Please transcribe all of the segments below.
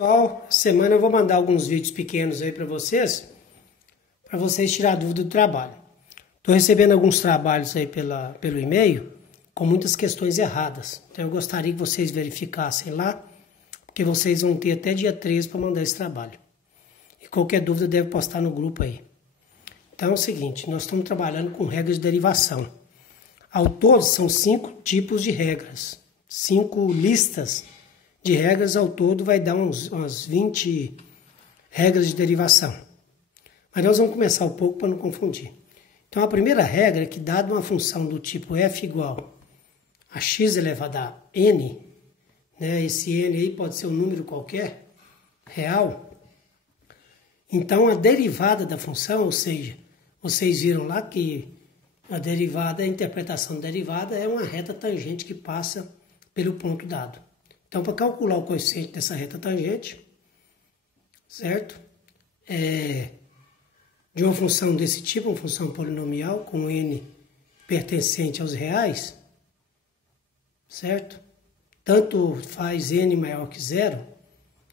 Pessoal, semana eu vou mandar alguns vídeos pequenos aí para vocês tirar dúvida do trabalho. Estou recebendo alguns trabalhos aí pelo e-mail com muitas questões erradas. Então eu gostaria que vocês verificassem lá, porque vocês vão ter até dia 13 para mandar esse trabalho. E qualquer dúvida deve postar no grupo aí. Então é o seguinte, nós estamos trabalhando com regras de derivação. Ao todo são 5 tipos de regras, 5 listas de regras. Ao todo vai dar umas 20 regras de derivação. Mas nós vamos começar um pouco para não confundir. Então a primeira regra é que, dado uma função do tipo f igual a x elevado a n, né, esse n aí pode ser um número qualquer, real, então a derivada da função, ou seja, vocês viram lá que a derivada, a interpretação da derivada é uma reta tangente que passa pelo ponto dado. Então, para calcular o coeficiente dessa reta tangente, certo? De uma função desse tipo, uma função polinomial com n pertencente aos reais, certo? Tanto faz n maior que zero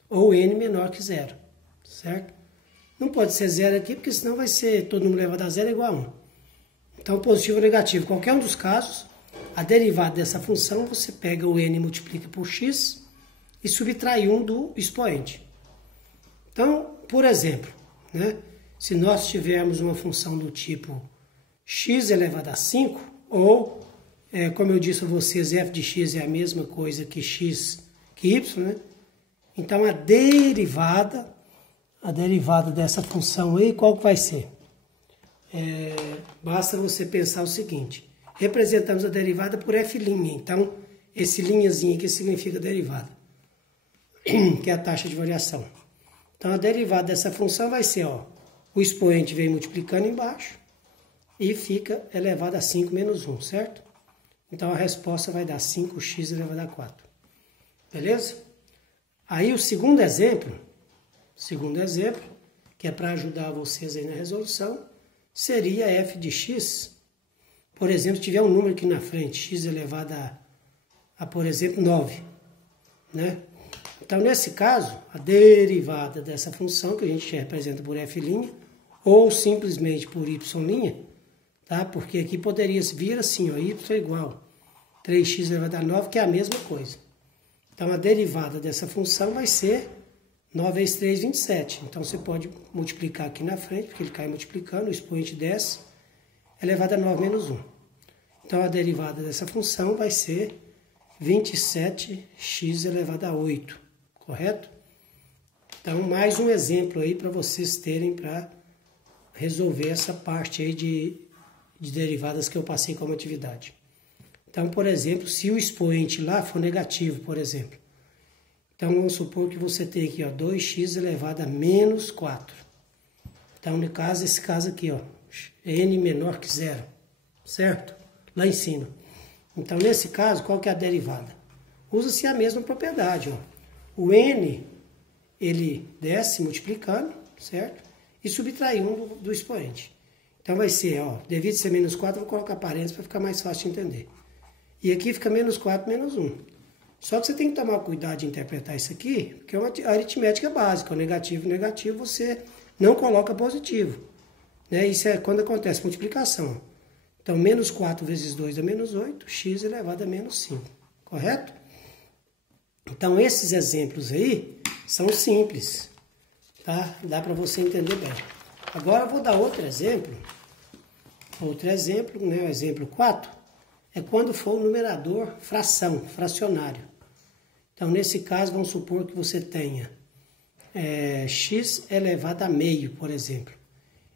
ou n menor que zero, certo? Não pode ser zero aqui, porque senão vai ser todo número elevado a zero igual a 1. Então, positivo ou negativo, qualquer um dos casos, a derivada dessa função, você pega o n e multiplica por x e subtrai 1 do expoente. Então, por exemplo, né, se nós tivermos uma função do tipo x elevado a 5, ou, como eu disse a vocês, f de x é a mesma coisa que x, que y, né? Então, a derivada dessa função aí, qual que vai ser? Basta você pensar o seguinte, representamos a derivada por f', então esse linhazinho aqui significa derivada, que é a taxa de variação. Então a derivada dessa função vai ser, ó, o expoente vem multiplicando embaixo e fica elevado a 5 menos 1, certo? Então a resposta vai dar 5x elevado a 4, beleza? Aí o segundo exemplo, que é para ajudar vocês aí na resolução, seria f de x. Por exemplo, se tiver um número aqui na frente, x elevado a por exemplo, 9. Né? Então, nesse caso, a derivada dessa função, que a gente representa por f', ou simplesmente por y', tá? Porque aqui poderia vir assim, ó, y é igual a 3x elevado a 9, que é a mesma coisa. Então, a derivada dessa função vai ser 9 vezes 3, 27. Então, você pode multiplicar aqui na frente, porque ele cai multiplicando, o expoente desce, elevado a 9 menos 1. Então, a derivada dessa função vai ser 27x elevado a 8, correto? Então, mais um exemplo aí para vocês terem para resolver essa parte aí de derivadas que eu passei como atividade. Então, por exemplo, se o expoente lá for negativo, por exemplo, então, vamos supor que você tem aqui, ó, 2x elevado a menos 4. Então, no caso, esse caso aqui, ó, n menor que zero, certo? Lá em cima. Então, nesse caso, qual que é a derivada? Usa-se a mesma propriedade, ó. O n, ele desce multiplicando, certo? E subtrai 1 do expoente. Então, vai ser, ó, devido ser menos 4, vou colocar parênteses para ficar mais fácil de entender. E aqui fica menos 4 menos 1. Só que você tem que tomar cuidado de interpretar isso aqui, porque é uma aritmética básica. O negativo, você não coloca positivo. Né? Isso é quando acontece multiplicação. Então, menos 4 vezes 2 dá menos 8, x elevado a menos 5. Correto? Então, esses exemplos aí são simples. Tá? Dá para você entender bem. Agora, eu vou dar outro exemplo. Né? O exemplo 4. É quando for o numerador fracionário. Então, nesse caso, vamos supor que você tenha x elevado a meio, por exemplo.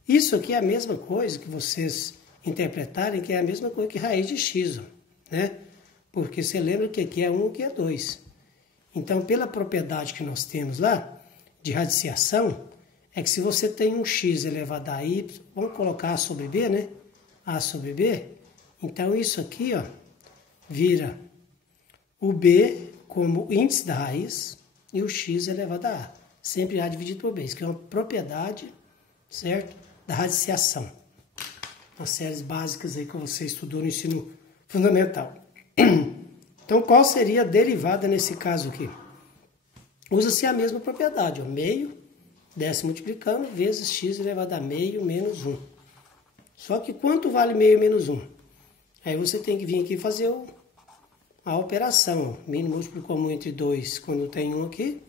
Isso aqui é a mesma coisa que vocês interpretarem, que é a mesma coisa que raiz de x, né? Porque você lembra que aqui é 1 e aqui é 2. Então, pela propriedade que nós temos lá, de radiciação, é que se você tem um x elevado a y, vamos colocar a sobre b, né? A sobre b. Então, isso aqui, ó, vira o b como índice da raiz e o x elevado a a. Sempre a dividido por b. Isso aqui é uma propriedade, certo? Da radiciação. As séries básicas aí que você estudou no ensino fundamental. Então, qual seria a derivada nesse caso aqui? usa-se a mesma propriedade, ó, meio, desce multiplicando, vezes x elevado a meio menos 1. Só que quanto vale meio menos 1? Aí você tem que vir aqui fazer a operação. Mínimo múltiplo comum entre 2 quando tem 1 aqui.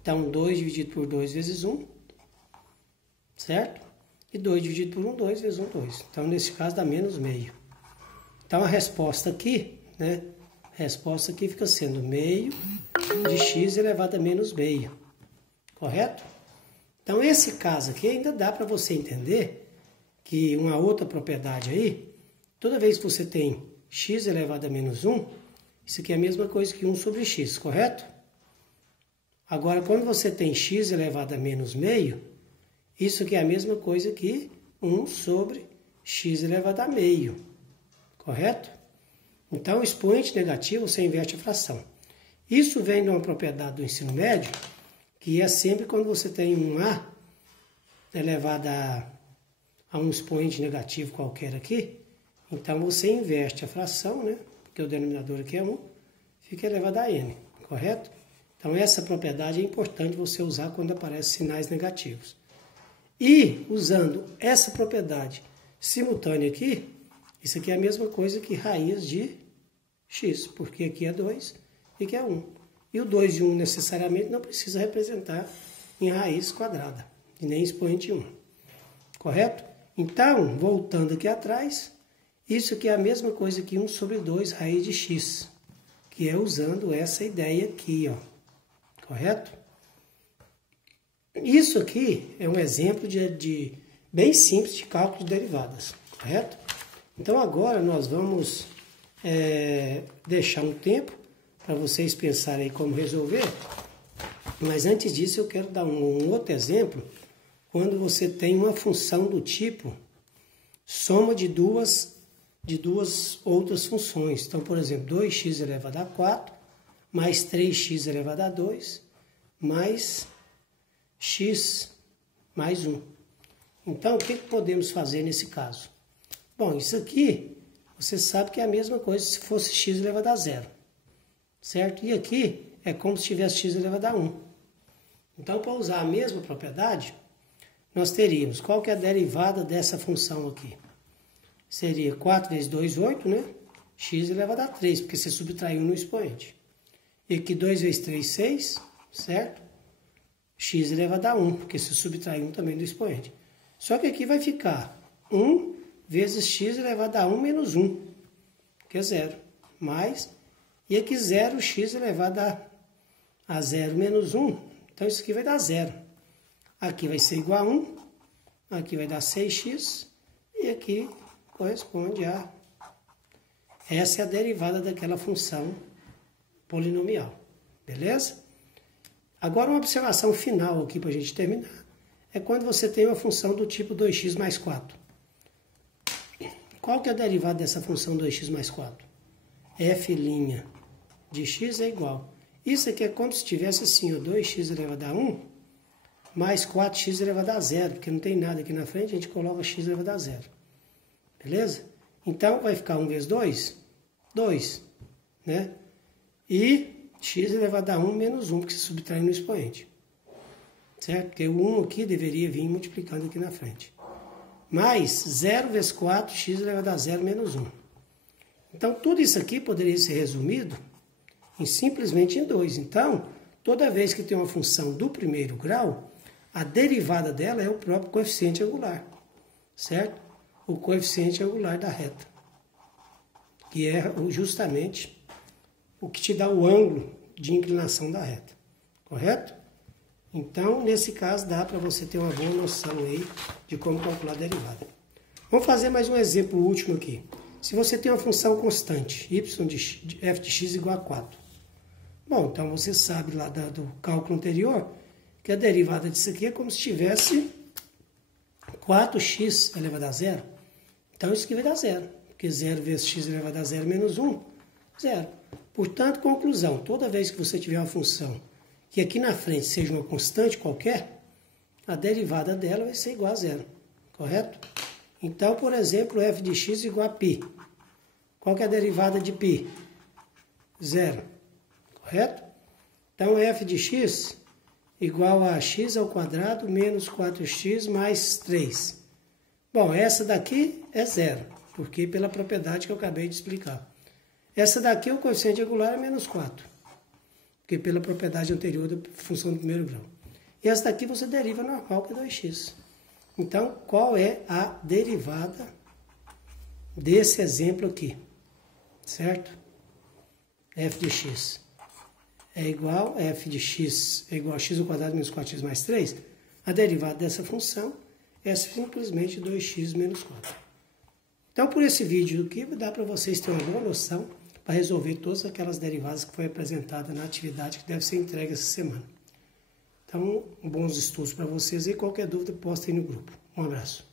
Então, 2 dividido por 2 vezes 1. Certo? E 2 dividido por 1, 2 vezes 1, 2. Então, nesse caso, dá menos meio. Então, a resposta aqui, né? A resposta aqui fica sendo meio de x elevado a menos meio. Correto? Então, esse caso aqui ainda dá para você entender que uma outra propriedade aí, toda vez que você tem x elevado a menos 1, isso aqui é a mesma coisa que 1 sobre x, correto? Agora, quando você tem x elevado a menos meio, isso aqui é a mesma coisa que 1 sobre x elevado a meio, correto? Então, o expoente negativo, você inverte a fração. Isso vem de uma propriedade do ensino médio, que é sempre quando você tem um a elevado a um expoente negativo qualquer aqui, então você inverte a fração, né? Porque o denominador aqui é 1, fica elevado a n, correto? Então essa propriedade é importante você usar quando aparecem sinais negativos. E usando essa propriedade simultânea aqui, isso aqui é a mesma coisa que raiz de x, porque aqui é 2 e aqui é 1. E o 2 e 1 necessariamente não precisa representar em raiz quadrada, e nem expoente 1, correto? Então, voltando aqui atrás, isso aqui é a mesma coisa que 1 sobre 2 raiz de x, que é usando essa ideia aqui, ó, correto? Isso aqui é um exemplo de bem simples de cálculo de derivadas, correto? Então, agora nós vamos deixar um tempo para vocês pensarem aí como resolver, mas antes disso eu quero dar um outro exemplo. Quando você tem uma função do tipo soma de duas outras funções. Então, por exemplo, 2x elevado a 4 mais 3x elevado a 2 mais x mais 1. Então, o que podemos fazer nesse caso? Bom, isso aqui você sabe que é a mesma coisa se fosse x elevado a 0. Certo? E aqui é como se tivesse x elevado a 1. Então, para usar a mesma propriedade, nós teríamos, qual que é a derivada dessa função aqui? Seria 4 vezes 2, 8, né? X elevado a 3, porque você subtraiu no expoente. E aqui 2 vezes 3, 6, certo? X elevado a 1, porque você subtraiu 1 também do expoente. Só que aqui vai ficar 1 vezes x elevado a 1 menos 1, que é 0. Mais, e aqui 0, x elevado a 0 menos 1. Então isso aqui vai dar 0. Aqui vai ser igual a 1, aqui vai dar 6x, e aqui corresponde a... Essa é a derivada daquela função polinomial, beleza? Agora uma observação final aqui para a gente terminar, é quando você tem uma função do tipo 2x mais 4. Qual que é a derivada dessa função 2x mais 4? F' de x é igual. Isso aqui é como se tivesse assim, ó, 2x elevado a 1 mais 4x elevado a 0, porque não tem nada aqui na frente, a gente coloca x elevado a 0. Beleza? Então, vai ficar 1 vezes 2, 2, né? E x elevado a 1 menos 1, porque se subtrai no expoente. Certo? Porque o 1 aqui deveria vir multiplicando aqui na frente. Mais 0 vezes 4, x elevado a 0 menos 1. Então, tudo isso aqui poderia ser resumido simplesmente em 2. Então, toda vez que tem uma função do primeiro grau, a derivada dela é o próprio coeficiente angular, certo? O coeficiente angular da reta, que é justamente o que te dá o ângulo de inclinação da reta, correto? Então, nesse caso, dá para você ter uma boa noção aí de como calcular a derivada. Vamos fazer mais um exemplo último aqui. Se você tem uma função constante, y de f de x igual a 4. Bom, então você sabe lá do cálculo anterior que a derivada disso aqui é como se tivesse 4x elevado a 0. Então isso aqui vai dar 0, porque 0 vezes x elevado a 0 menos 1, 0. Portanto, conclusão, toda vez que você tiver uma função que aqui na frente seja uma constante qualquer, a derivada dela vai ser igual a 0, correto? Então, por exemplo, f de x igual a π. Qual que é a derivada de π? 0, correto? Então, f de x igual a x ao quadrado menos 4x mais 3. Bom, essa daqui é zero, porque pela propriedade que eu acabei de explicar. Essa daqui, o coeficiente angular é menos 4, porque pela propriedade anterior da função do primeiro grau. E essa daqui você deriva normal, que é 2x. Então, qual é a derivada desse exemplo aqui? Certo? F de x é igual a f de x é igual a x ao quadrado menos 4x mais 3. A derivada dessa função é simplesmente 2x menos 4. Então, por esse vídeo aqui, dá para vocês terem uma boa noção para resolver todas aquelas derivadas que foi apresentada na atividade que deve ser entregue essa semana. Então, bons estudos para vocês e qualquer dúvida postem no grupo. Um abraço.